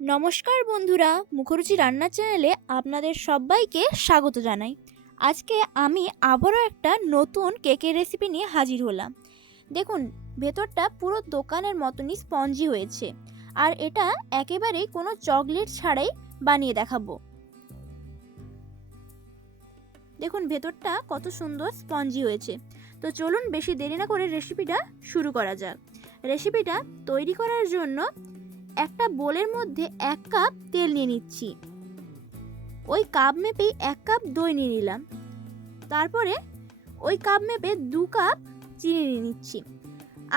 নমস্কার বন্ধুরা, মুখরুচি রান্নার চ্যানেলে আপনাদের সবাইকে স্বাগত জানাই। আজকে আমি আবারও একটা নতুন কেকের রেসিপি নিয়ে হাজির হলাম। দেখুন, ভেতরটা পুরো দোকানের মতনই স্পঞ্জি হয়েছে, আর এটা একেবারেই কোনো চকলেট ছাড়াই বানিয়ে দেখাবো। দেখুন ভেতরটা কত সুন্দর স্পঞ্জি হয়েছে। তো চলুন বেশি দেরি না করে রেসিপিটা শুরু করা যাক। রেসিপিটা তৈরি করার জন্য একটা বোলের মধ্যে 1 কাপ তেল নিয়ে নিচ্ছি। ওই কাপ মেপেই 1 কাপ দই নিয়ে নিলাম। তারপরে ওই কাপ মেপে 2 কাপ চিনি নিয়ে নিচ্ছি।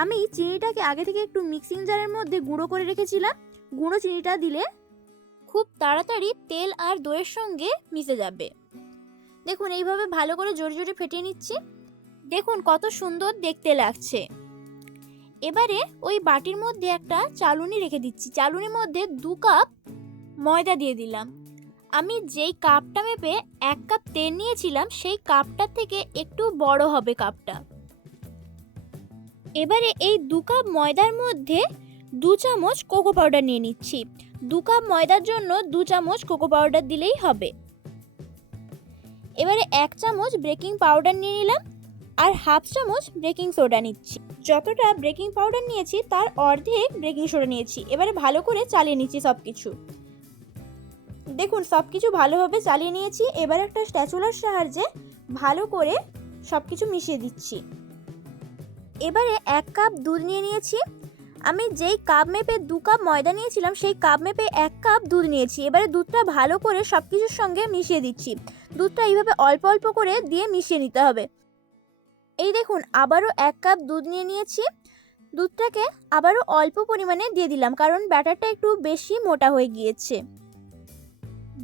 আমি চিনিটাকে আগে থেকে একটু মিক্সিং জারের মধ্যে গুঁড়ো করে রেখেছিলাম। গুঁড়ো চিনিটা দিলে খুব তাড়াতাড়ি তেল আর দইয়ের সঙ্গে মিশে যাবে। দেখুন এইভাবে ভালো করে জোরে জোরে ফেটিয়ে নিচ্ছি। দেখুন কত সুন্দর দেখতে লাগছে। এবারে ওই বাটির মধ্যে একটা চালুনি রেখে দিচ্ছি। চালুনির মধ্যে 2 কাপ ময়দা দিয়ে দিলাম। আমি যেই কাপটা মেপে 1 কাপ তেল নিয়েছিলাম সেই কাপটার থেকে একটু বড় হবে কাপটা। এবারে এই 2 কাপ ময়দার মধ্যে 2 চামচ কোকো পাউডার নিয়ে নিচ্ছি। 2 কাপ ময়দার জন্য 2 চামচ কোকো পাউডার দিলেই হবে। এবারে 1 চামচ বেকিং পাউডার নিয়ে নিলাম আর 1/2 চামচ বেকিং সোডা নিচ্ছি। যতটা বেকিং পাউডার নিয়েছি তার অর্ধেক বেকিং সোডা নিয়েছি। এবারে ভালো করে চালিয়ে নিচ্ছি সব কিছু। দেখুন সব কিছু ভালোভাবে চালিয়ে নিয়েছি। এবার একটা স্প্যাচুলার সাহায্যে ভালো করে সব কিছু মিশিয়ে দিচ্ছি। এবারে 1 কাপ দুধ নিয়ে নিয়েছি। আমি যেই কাপ মেপে 2 কাপ ময়দা নিয়েছিলাম সেই কাপ মেপে 1 কাপ দুধ নিয়েছি। এবারে দুধটা ভালো করে সব কিছুর সঙ্গে মিশিয়ে দিচ্ছি। দুধটা এইভাবে অল্প অল্প করে দিয়ে মিশিয়ে নিতে হবে। এই দেখুন আবারও 1 কাপ দুধ নিয়ে নিয়েছি। দুধটাকে আবারও অল্প পরিমাণে দিয়ে দিলাম, কারণ ব্যাটারটা একটু বেশি মোটা হয়ে গিয়েছে।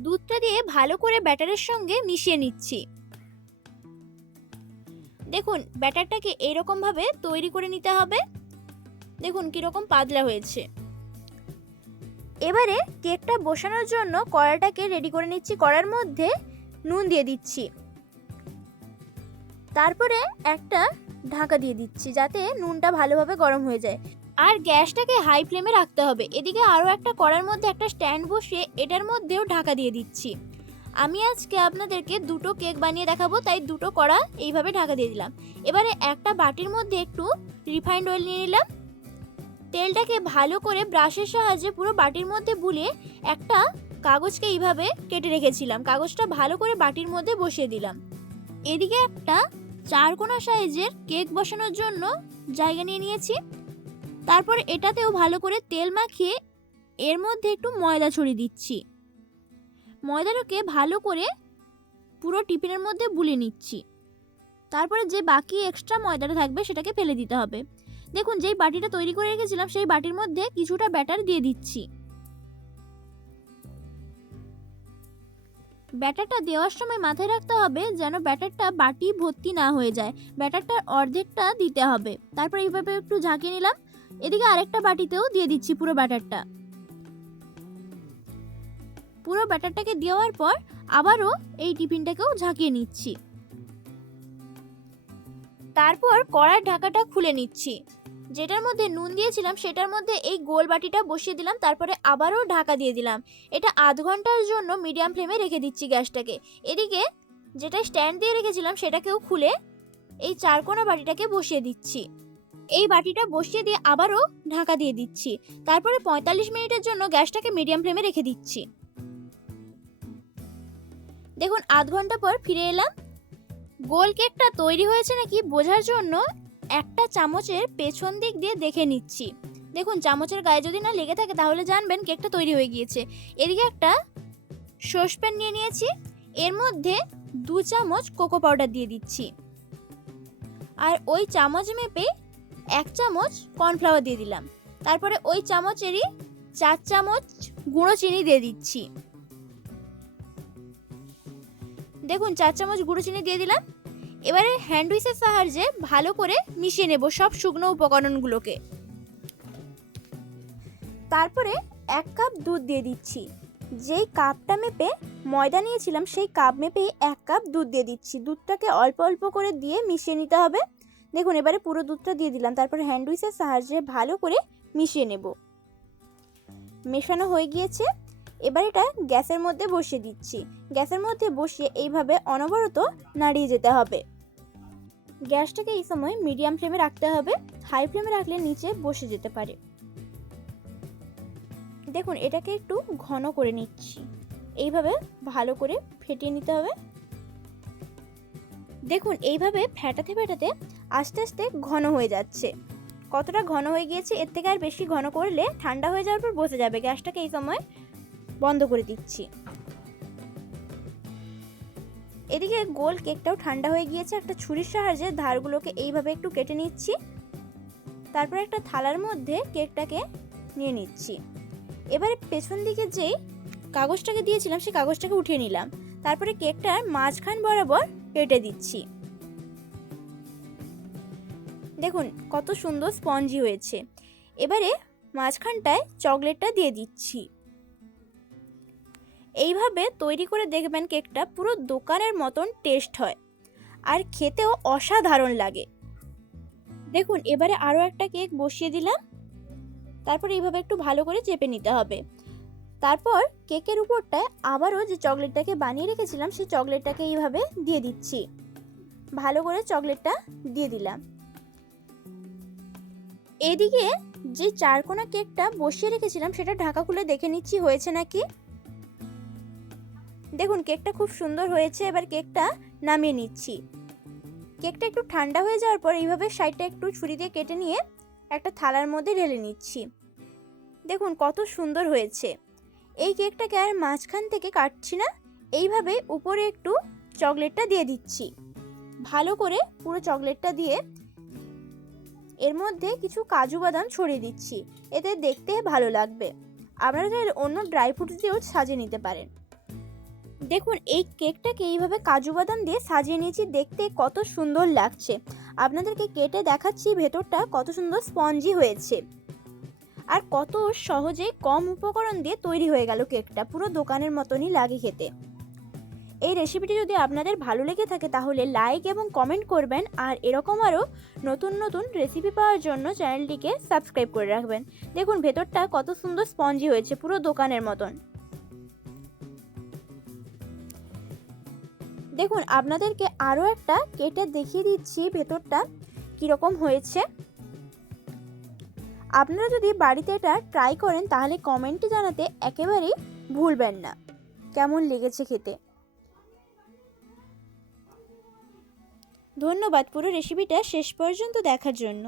দুধটা দিয়ে ভালো করে ব্যাটারের সঙ্গে মিশিয়ে নিচ্ছি। দেখুন ব্যাটারটাকে এইরকমভাবে তৈরি করে নিতে হবে। দেখুন কীরকম পাতলা হয়েছে। এবারে কেকটা বসানোর জন্য কড়াটাকে রেডি করে নিচ্ছি। কড়ার মধ্যে নুন দিয়ে দিচ্ছি। তারপরে একটা ঢাকা দিয়ে দিচ্ছি যাতে নুনটা ভালোভাবে গরম হয়ে যায়। আর গ্যাসটাকে হাই ফ্লেমে রাখতে হবে। এদিকে আরও একটা কড়ার মধ্যে একটা স্ট্যান্ড বসিয়ে এটার মধ্যেও ঢাকা দিয়ে দিচ্ছি। আমি আজকে আপনাদেরকে 2টো কেক বানিয়ে দেখাবো, তাই 2টো কড়া এইভাবে ঢাকা দিয়ে দিলাম। এবারে একটা বাটির মধ্যে একটু রিফাইন্ড অয়েল নিয়ে নিলাম। তেলটাকে ভালো করে ব্রাশের সাহায্যে পুরো বাটির মধ্যে বুলিয়ে একটা কাগজকে এইভাবে কেটে রেখেছিলাম। কাগজটা ভালো করে বাটির মধ্যে বসিয়ে দিলাম। এদিকে একটা 4 কোণা সাইজের কেক বসানোর জন্য জায়গা নিয়ে নিয়েছি। তারপর এটাতেও ভালো করে তেল মাখিয়ে এর মধ্যে একটু ময়দা ছড়িয়ে দিচ্ছি। ময়দাটাকে ভালো করে পুরো টিফিনের মধ্যে বুলিয়ে নিচ্ছি। তারপরে যে বাকি এক্সট্রা ময়দাটা থাকবে সেটাকে ফেলে দিতে হবে। দেখুন যেই বাটিটা তৈরি করে রেখেছিলাম সেই বাটির মধ্যে কিছুটা ব্যাটার দিয়ে দিচ্ছি। ব্যাটারটা দেওয়ার সময় মাথায় রাখতে হবে যেন ব্যাটারটা বাটি ভর্তি না হয়ে যায়। ব্যাটারটার অর্ধেকটা দিতে হবে। তারপর এইভাবে একটু ঝাঁকিয়ে নিলাম। এদিকে আরেকটা বাটিতেও দিয়ে দিচ্ছি পুরো ব্যাটারটা। পুরো ব্যাটারটাকে দেওয়ার পর আবারও এই টিফিনটাকেও ঝাঁকিয়ে নিচ্ছি। তারপর কড়ার ঢাকাটা খুলে নিচ্ছি। যেটার মধ্যে নুন দিয়েছিলাম সেটার মধ্যে এই গোল বাটিটা বসিয়ে দিলাম। তারপরে আবারও ঢাকা দিয়ে দিলাম। এটা আধ ঘন্টার জন্য মিডিয়াম ফ্লেমে রেখে দিচ্ছি গ্যাসটাকে। এদিকে যেটা স্ট্যান্ড দিয়ে রেখেছিলাম সেটাকেও খুলে এই 4 কোণা বাটিটাকে বসিয়ে দিচ্ছি। এই বাটিটা বসিয়ে দিয়ে আবারও ঢাকা দিয়ে দিচ্ছি। তারপরে 45 মিনিটের জন্য গ্যাসটাকে মিডিয়াম ফ্লেমে রেখে দিচ্ছি। দেখুন আধ ঘন্টা পর ফিরে এলাম। গোল কেকটা তৈরি হয়েছে নাকি বোঝার জন্য একটা চামচের পেছন দিক দিয়ে দেখে নিচ্ছি। দেখুন চামচের গায়ে যদি না লেগে থাকে তাহলে জানবেন কেকটা তৈরি হয়ে গিয়েছে। এদিকে একটা সসপ্যান নিয়ে নিয়েছি। এর মধ্যে 2 চামচ কোকো পাউডার দিয়ে দিচ্ছি। আর ওই চামচ মেপে 1 চামচ কর্নফ্লাওয়ার দিয়ে দিলাম। তারপরে ওই চামচেরই 4 চামচ গুঁড়ো চিনি দিয়ে দিচ্ছি। দেখুন 4 চামচ গুঁড়ো চিনি দিয়ে দিলাম। এবারে হ্যান্ড উইচের সাহায্যে ভালো করে মিশিয়ে নেব সব শুকনো উপকরণগুলোকে। তারপরে 1 কাপ দুধ দিয়ে দিচ্ছি। যেই কাপটা মেপে ময়দা নিয়েছিলাম সেই কাপ মেপেই 1 কাপ দুধ দিয়ে দিচ্ছি। দুধটাকে অল্প অল্প করে দিয়ে মিশিয়ে নিতে হবে। দেখুন এবারে পুরো দুধটা দিয়ে দিলাম। তারপরে হ্যান্ড উইচের সাহায্যে ভালো করে মিশিয়ে নেব। মেশানো হয়ে গিয়েছে। এবার এটা গ্যাসের মধ্যে বসিয়ে দিচ্ছি। গ্যাসের মধ্যে বসিয়ে এইভাবে অনবরত নাড়িয়ে যেতে হবে। গ্যাসটাকে এই সময় মিডিয়াম ফ্লেমে রাখতে হবে, হাই ফ্লেমে রাখলে নিচে বসে যেতে পারে। দেখুন এটাকে একটু ঘন করে নিচ্ছি, এইভাবে ভালো করে ফেটিয়ে নিতে হবে। দেখুন এইভাবে ফেটাতে ফেটাতে আস্তে আস্তে ঘন হয়ে যাচ্ছে। কতটা ঘন হয়ে গিয়েছে, এর থেকে আর বেশি ঘন করলে ঠান্ডা হয়ে যাওয়ার পর বসে যাবে। গ্যাসটাকে এই সময় বন্ধ করে দিচ্ছি। এদিকে গোল কেকটাও ঠান্ডা হয়ে গিয়েছে। একটা ছুরির সাহায্যে ধারগুলোকে এইভাবে একটু কেটে নিচ্ছি। তারপর একটা থালার মধ্যে কেকটাকে নিয়ে নিচ্ছি। এবারে পেছন দিকে যেই কাগজটাকে দিয়েছিলাম সেই কাগজটাকে উঠিয়ে নিলাম। তারপরে কেকটার মাঝখান বরাবর কেটে দিচ্ছি। দেখুন কত সুন্দর স্পঞ্জি হয়েছে। এবারে মাঝখানটায় চকলেটটা দিয়ে দিচ্ছি। এইভাবে তৈরি করে দেখবেন কেকটা পুরো দোকানের মতন টেস্ট হয় আর খেতেও অসাধারণ লাগে। দেখুন এবারে আরও একটা কেক বসিয়ে দিলাম। তারপর এইভাবে একটু ভালো করে চেপে নিতে হবে। তারপর কেকের উপরটায় আবারও যে চকলেটটাকে বানিয়ে রেখেছিলাম সেই চকলেটটাকে এইভাবে দিয়ে দিচ্ছি। ভালো করে চকলেটটা দিয়ে দিলাম। এদিকে যে চারকোনা কেকটা বসিয়ে রেখেছিলাম সেটা ঢাকা খুলে দেখে নিচ্ছি হয়েছে নাকি। দেখুন কেকটা খুব সুন্দর হয়েছে। এবার কেকটা নামিয়ে নিচ্ছি। কেকটা একটু ঠান্ডা হয়ে যাওয়ার পর এইভাবে সাইডটা একটু ছুরি দিয়ে কেটে নিয়ে একটা থালার মধ্যে ঢেলে নিচ্ছি। দেখুন কত সুন্দর হয়েছে। এই কেকটাকে আর মাঝখান থেকে কাটছি না, এইভাবে উপরে একটু চকলেটটা দিয়ে দিচ্ছি। ভালো করে পুরো চকলেটটা দিয়ে এর মধ্যে কিছু কাজু বাদাম ছড়িয়ে দিচ্ছি, এতে দেখতে ভালো লাগবে। আপনারা চাইলে অন্য ড্রাই ফ্রুটস দিয়েও সাজিয়ে নিতে পারেন। দেখুন এই কেকটাকে এইভাবে কাজু বাদাম দিয়ে সাজিয়ে নিয়েছি, দেখতে কত সুন্দর লাগছে। আপনাদেরকে কেটে দেখাচ্ছি ভেতরটা কত সুন্দর স্পঞ্জি হয়েছে আর কত সহজে কম উপকরণ দিয়ে তৈরি হয়ে গেল কেকটা, পুরো দোকানের মতনই লাগে খেতে। এই রেসিপিটি যদি আপনাদের ভালো লেগে থাকে তাহলে লাইক এবং কমেন্ট করবেন, আর এরকম আরও নতুন নতুন রেসিপি পাওয়ার জন্য চ্যানেলটিকে সাবস্ক্রাইব করে রাখবেন। দেখুন ভেতরটা কত সুন্দর স্পঞ্জি হয়েছে, পুরো দোকানের মতন। দেখুন আপনাদেরকে আরও একটা কেটে দেখিয়ে দিচ্ছি ভেতরটা কীরকম হয়েছে। আপনারা যদি বাড়িতে এটা ট্রাই করেন তাহলে কমেন্টে জানাতে একেবারেই ভুলবেন না কেমন লেগেছে খেতে। ধন্যবাদ পুরো রেসিপিটা শেষ পর্যন্ত দেখার জন্য।